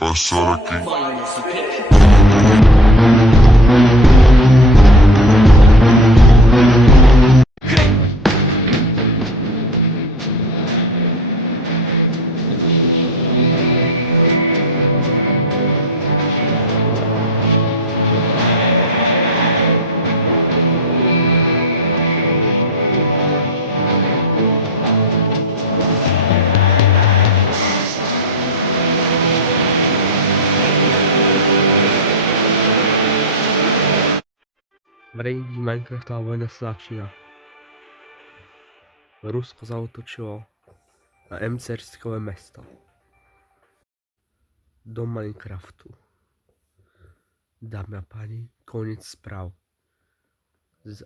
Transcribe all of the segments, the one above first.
Passar aqui. V rejdi Minecraftová vojna sa začína. Rusko zaútočilo na MCR-skové mesto. Do Minecraftu. Dámy a páni, koniec správ.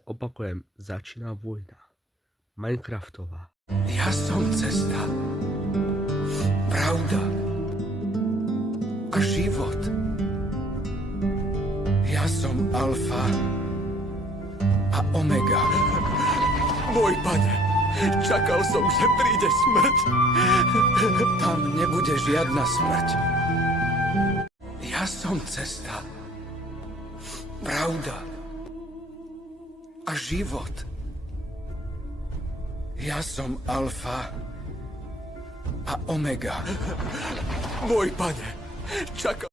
Opakujem, začína vojna. Minecraftová. Ja som cesta, pravda a život. Ja som alfa a omega. Môj pane, čakal som, že príde smrť. Tam nebude žiadna smrť. Ja som cesta, pravda a život. Ja som alfa a omega. Môj pane, čakal...